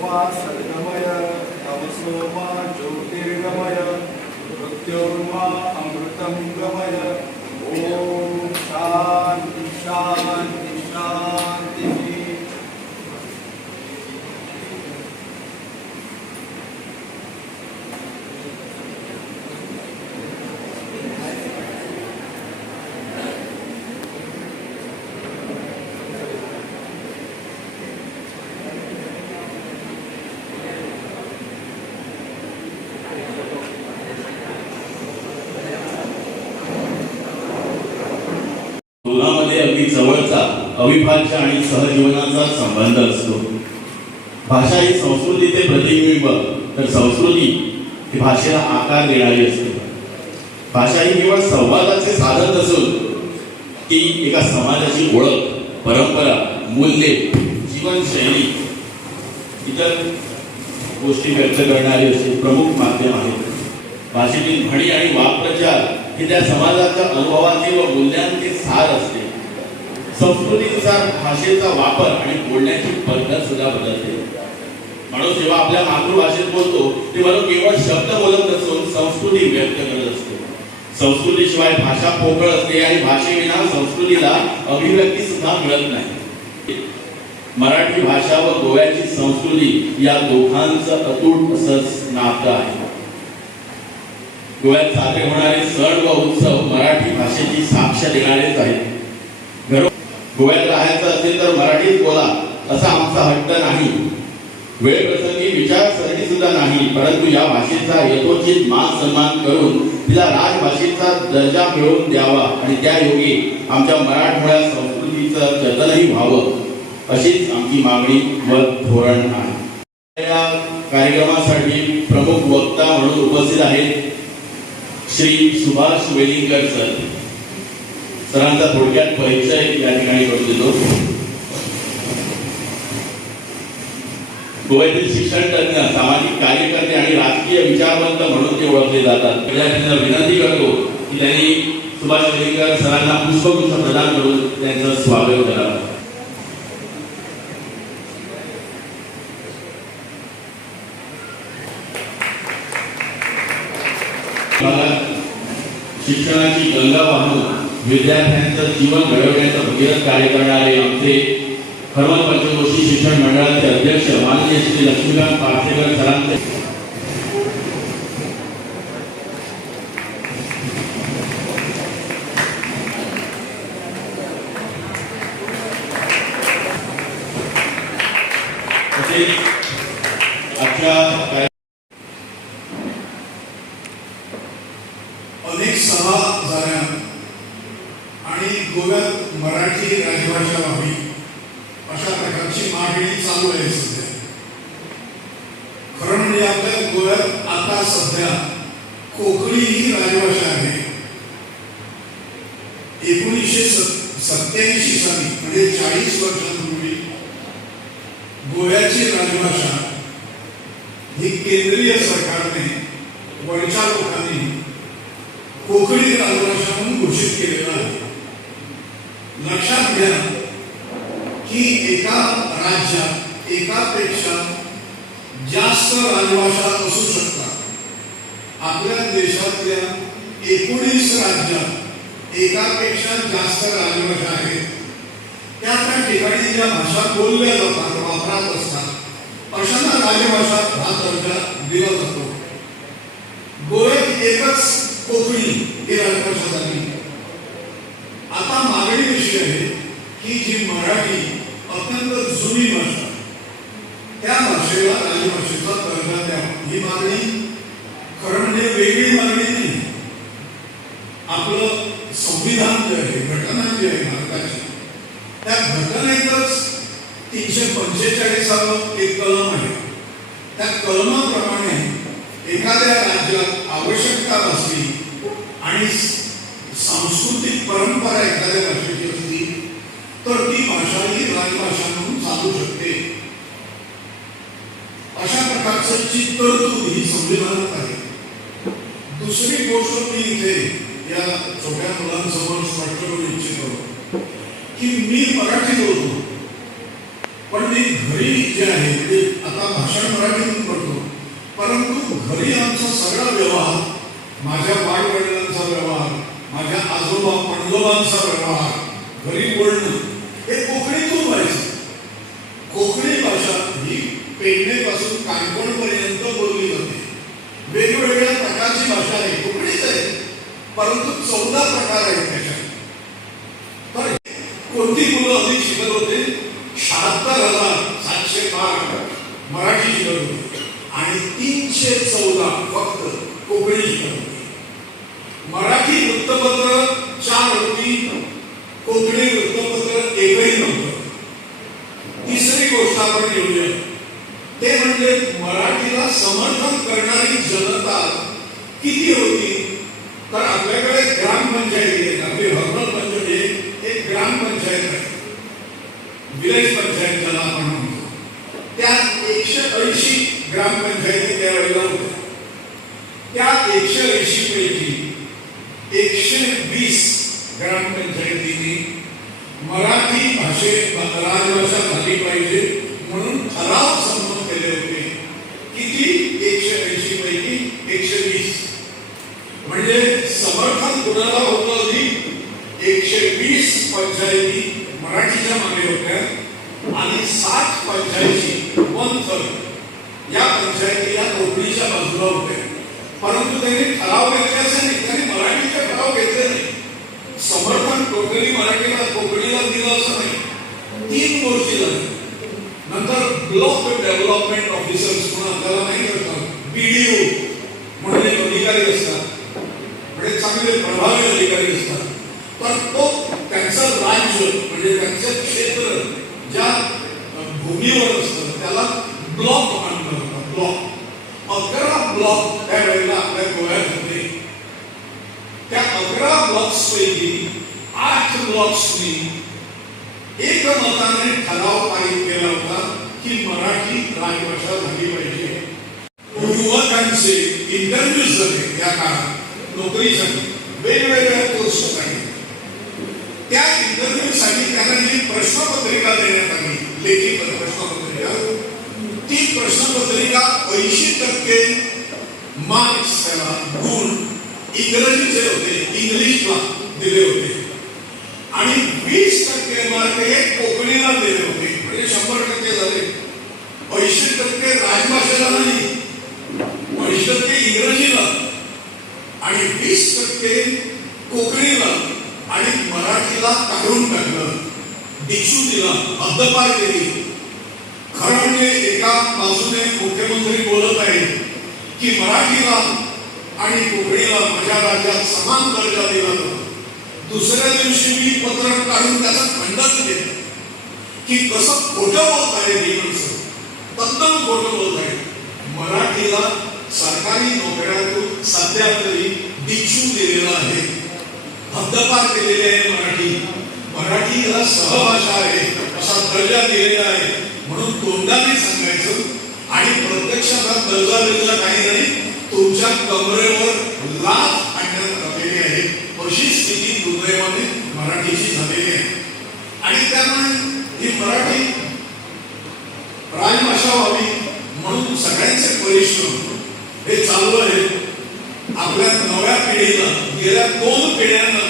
मा सद्गमय तमसो मा ज्योतिर्गमय मृत्योर्मा अमृतं गमय। ओम शांति शांति शांति। दोघांमध्ये अगदी जवळचा अविभाज्य आणि सहजीवनाचा संबंध असतो। भाषा ही संस्कृतीचे प्रतिबिंब, तर संस्कृती ही भाषेला आकार देणारी असते। भाषा ही केवळ संवादाचे साधन नसून ती एका समाजाची ओळख, परंपरा, मूल्ये, जीवनशैली, इतर गोष्टी व्यक्त करणारी अशी प्रमुख माध्यम आहे। भाषेतील म्हणी आणि वाक्प्रचार हे त्या समाजाच्या अनुभवाचे व मूल्यांचे सार असते। संस्कृतीनुसार भाषेचा वापर आणि बोलण्याची पद्धत सुद्धा बदलते। माणूस जेव्हा आपल्या मातृभाषेत बोलतो तेव्हा तो केवळ शब्द बोलत नसून संस्कृती व्यक्त करत असतो। संस्कृतीशिवाय भाषा पोकळ असते आणि भाषेविना संस्कृतीला अभिव्यक्ती सुद्धा मिळत नाही। मराठी भाषा व गोव्याची संस्कृती या दोघांचं अतूट असंच नातं आहे। गोव्यात साजरे होणारे सण व उत्सव मराठी भाषेची साक्ष देणारेच आहेत। गोव्यात राहायचं असेल तर मराठीत बोला असा आमचा हट्ट नाही। वेळ प्रसंगी विचारसरणी सुद्धा नाही, परंतु या भाषेचा यथोचित मान सन्मान करून तिला राजभाषेचा दर्जा मिळवून द्यावा आणि त्यायोगे आमच्या मराठमोळ्या संस्कृतीचं जतनही व्हावं अशीच आमची मागणी व धोरण आहे। या कार्यक्रमासाठी प्रमुख वक्ता म्हणून उपस्थित आहेत श्री सुभाष वेलिंगकर सर। सरांचा थोडक्यात परिचय या ठिकाणी करून देतो। गोव्यातील शिक्षण तज्ञ, सामाजिक कार्यकर्ते आणि राजकीय विचारवंत म्हणून ते ओळखले जातात। विद्यार्थ्यांना विनंती करतो की त्यांनी सुभाष वेलिंगकर सरांना पुष्पगुच्छ प्रदान करून त्यांचं स्वागत करावं। शिक्षणाची गंगा वाहून विद्यार्थ्यांचं जीवन घडवण्याचं भगीरथ कार्य करणारे आमचे हरमल पंचकोशी शिक्षण मंडळाचे अध्यक्ष माननीय श्री लक्ष्मीकांत पार्सेकर सरांचे अनेक सभा झाल्या आणि गोव्यात मराठी राजभाषा व्हावी अशा प्रकारची मागणी चालू आहे सध्या। खरं म्हणजे आपल्या गोव्यात आता सध्या कोकणी ही राजभाषा आहे। 1987 साली म्हणजे 40 वर्षांपूर्वी गोव्याची राजभाषा ही केंद्रीय सरकारने वरच्या लोकांनी कोकणी राजभाषा म्हणून घोषित केलेला आहे। लक्षात घ्या की एका राज्यात एकापेक्षा जास्त राजभाषा असू शकतात। आपल्या देशातल्या 19 राज्यात एकापेक्षा जास्त राजभाषा आहेत। त्या ठिकाणी ज्या भाषा बोलल्या जातात, वापरात असतात, अशांना राजभाषा हा दर्जा दिला जातो। गोव्यात एकच कोकणी ही राजभाषा झाली। आता मागणी विषय आहे की जी मराठी अत्यंत जुनी भाषा, त्या भाषेला राजभाषेचा दर्जा द्यावा ही मागणी खरं म्हणजे वेगळी मागणी नाही। आपलं संविधान जे आहे, घटना जी आहे भारताची, त्या घटनेतच 345 एक कलम आहे। त्या कलमाप्रमाणे एखाद्या राज्यात आवश्यकता असली आणि सांस्कृतिक परंपरा एखाद्या भाषेची असली तर ती भाषा ही राजभाषा म्हणून चालू शकते। अशा प्रकारचं तरतूद ही संविधानात आहे। दुसरी गोष्ट मी इथे या छोट्या मुलांसमोर स्पष्ट करू इच्छितो की मी मराठी बोलतो, पण मी घरी जे आहे म्हणजे आता भाषण मराठीतून करतो, परंतु घरी आमचा सगळा व्यवहार, माझ्या वाडवडिलांचा व्यवहार, माझ्या आजोबा पणजोबांचा व्यवहार, घरी बोलणं हे कोकणीतून व्हायचं. कोकणी भाषा ही पेडणेपासून काणकोणपर्यंत बोलली जाते. वेगवेगळ्या प्रकारची भाषा आहे, कोकणीच आहे, परंतु 14 प्रकार आहेत त्याच्यात. तर कोणती मुलं अधिक शिकत होते? 76,712 मराठी शिकत होते आणि 314 फक्त कोकणी शिकत होते. मराठी वृत्तपत्र 4 होती, कोकणी वृत्तपत्र एकही नव्हतं. तिसरी गोष्ट आपण घेऊया, ते म्हणजे मराठीला समर्थन करणारी जनता किती होती? तर आपल्याकडे ग्रामपंचायती आहे, आपली हर्बल पंचायत एक ग्रामपंचायत आहे, विलेज पंचायत ज्याला आपण म्हणतो. त्यात 180 ग्रामपंचायती त्यावेळेला होत्या. त्या 180 पैकी 120 ग्रामपंचायतींनी मराठी राजभाषा झाली पाहिजे म्हणून ठराव संमत केले होते. किती? 180 पैकी 120. म्हणजे समर्थन कुणाला होतं? अधिक 120 पंचायती मराठीच्या मागे होत्या आणि 60 पंचायती 1/3 या पंचायती या कोकणीच्या बाजूला होत्या. परंतु त्यांनी ठराव घेतले असे नाही, त्यांनी मराठीचे ठराव घेतले नाही. समर्थन टोटली मराठीला कोकणीला दिलं असं नाही. 3 गोष्टी झाल्या. नंतर ब्लॉक डेव्हलपमेंट ऑफिसर्स म्हणून आपल्याला नाही करतात, BDO म्हणून एक अधिकारी असतात, म्हणजे चांगले प्रभावी अधिकारी असतात. तर तो त्यांचं राज्य म्हणजे त्यांचं क्षेत्र ज्या भूमीवर असतं त्याला ब्लॉक म्हणतात. ब्लॉक 11 ब्लॉक त्यावेळेला आपल्या गोव्यात होते. त्या 11 ब्लॉक्स पैकी 8 ब्लॉक्सनी एकमताने ठराव पारित केला होता की मराठी राजभाषा झाली पाहिजे. युवकांचे इंटरव्ह्यूज झाले या काळात नोकरीसाठी, वेगवेगळ्या कोर्ससाठी. त्या इंटरव्ह्यूसाठी त्यांना जी प्रश्नपत्रिका देण्यात आली, लेखी प्रश्नपत्रिका, ती प्रश्नपत्रिका 80% मार्क्स त्याला गुण इंग्रजीचे होते, इंग्लिशला दिले होते आणि 20% मार्क हे कोकणीला दिले होते. म्हणजे 100% झाले. 80% राजभाषेला नाही, 80% इंग्रजीला आणि 20% कोकणीला आणि मराठीला काढून टाकलं, दिक्षू दिला, हद्दपार केली. खरं म्हणजे एका बाजूने मुख्यमंत्री बोलत आहेत की मराठीला आणि कोकणीला माझ्या राज्यात समान दर्जा दिला जातो. दुसऱ्या दिवशी मी पत्रक काढून त्याचं खंडन केलं की कसं खोटं बोलत आहे ही माणसं, तद्दन खोटं बोलत आहे. मराठीला सरकारी नोकऱ्यातून सध्या तरी दिक्षू दिलेला आहे, हद्दपार केलेली आहे. मराठीला सहभाषा आहे असा दर्जा दिलेला आहे म्हणून तोंडाने सांगायचं आणि प्रत्यक्षात दर्जा काही नाही, तुमच्या कमरेवर लाथ आणण्यात आलेली आहे. अशी स्थिती दुर्दैवाने मराठीची झालेली आहे. आणि त्यामुळे ही मराठी राजभाषा व्हावी म्हणून सगळ्यांचे परिश्रम हे चालू आहे. आपल्या नव्या पिढीला गेल्या 2 पिढ्यांना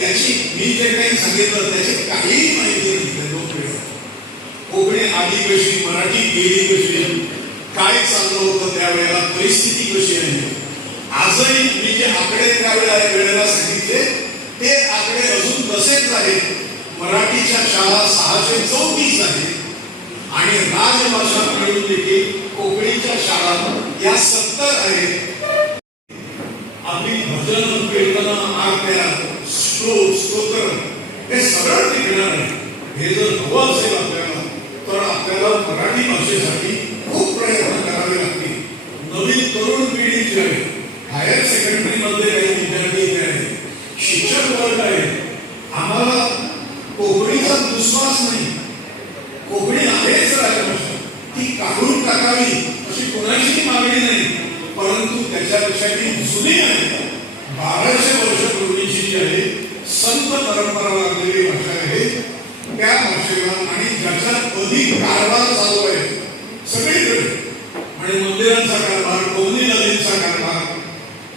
याची मी जे काही सांगितलं त्याची काहीही माहिती नाही. त्या 2 पिढ्या कोकणी आली कशी, मराठी गेली कशी, काय चाललं होतं त्यावेळेला, परिस्थिती कशी आहे. आजही मी जे आकडे त्यावेळेला सांगितले ते आकडे अजून तसेच आहेत. मराठीच्या शाळा 634 आहेत आणि राजभाषा मिळून देखील कोकणीच्या शाळा या 70 आहेत. आपली भजन, कीर्तन, आरत्या, स्तोत्र हे सगळं टिकणार आहे. हे जर हवं असेल आपल्याला तर आपल्याला मराठी भाषेसाठी खूप प्रयत्न करावे लागतील. नवीन तरुण पिढी जी आहे, हायर सेकंडरी मध्ये काही विद्यार्थी आहेत, शिक्षक वर्ग आहे, आम्हाला कोकणीचा दुस्वास नाही. कोकणी आहेच राजभाषा, ती काढून टाकावी अशी कोणाची मागणी नाही, परंतु त्याच्यापेक्षा ती जुनी आहे. 1200 वर्ष पूर्वीची जी आहे संत परंपरा लागलेली भाषा आहे. त्या भाषेला आणि ज्याच्यात अधिक कारभार चालू आहे सगळीकडे आणि मंदिरांचा कारभार कोवनी नदींचा कारभार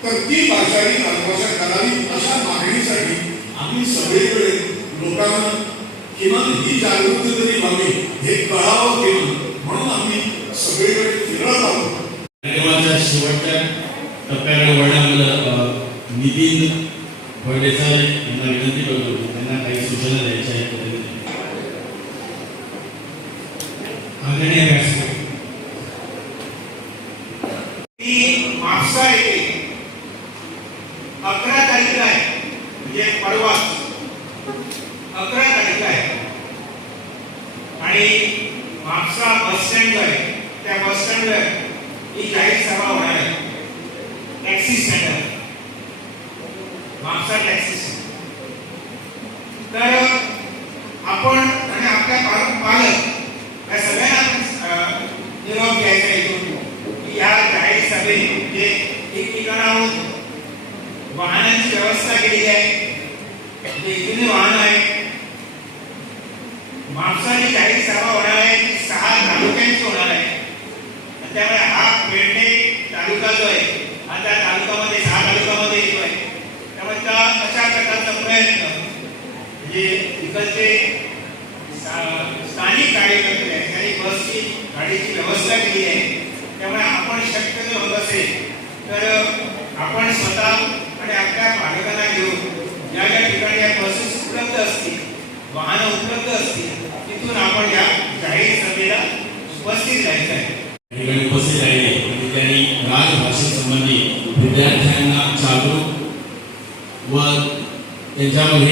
तर ती भाषा ही राजभाषा करावी अशा मागणीसाठी आम्ही सगळीकडे लोकांना किमान ही जागृती तरी व्हावी हे कळावं किमान म्हणून आम्ही सगळीकडे फिरत आहोत. कार्यक्रमाच्या शेवटच्या टप्प्याकडे वळण्यामध्ये नितीन फळदेसाई यांना विनंती करतो त्यांना काही सूचना द्यायच्या आहेत. आदरणीय व्यासपीठ ती म्हापसा येथे 11 तारीखला आहे म्हणजे परवा 11 तारीखला आहे आणि म्हापसा बस स्टँड आहे त्या बस स्टँडवर ही जाहीर सभा होणार आहे. Taxi stand Mapusa taxi stand. तर आपण आणि आपल्या पालक या सगळ्यांना निरोप घ्यायचा येतो की या जाहीर सभेत म्हणजे ठिकठिकाणाहून वाहनांची व्यवस्था केलेली आहे. जे जुने वाहन आहे म्हापसाची जाहीर सभा होणार आहे ती 6 तालुक्यांची होणार आहे. त्यामुळे हा पेडणे तालुका जो आहे हा त्या तालुक्यामध्ये 6 तालुक्यामध्ये येतो आहे. त्यामुळे अशा प्रकारचा प्रयत्न म्हणजे तिकडचे स्थानिक कार्यकर्ते आहेत त्यांनी बसची गाडीची व्यवस्था केली आहे. त्यामुळे आपण शक्य होत असेल तर आपण स्वतः आणि आपल्या पालकांना घेऊन ज्या ज्या ठिकाणी या बसेस उपलब्ध असतील वाहनं उपलब्ध असतील तिथून आपण या जाहीर सभेला उपस्थित राहायचं आहे. ठिकाणी उपस्थित राहिले त्यांनी राजभाषेसंबंधी विद्यार्थ्यांना जागरूक व त्यांच्यामध्ये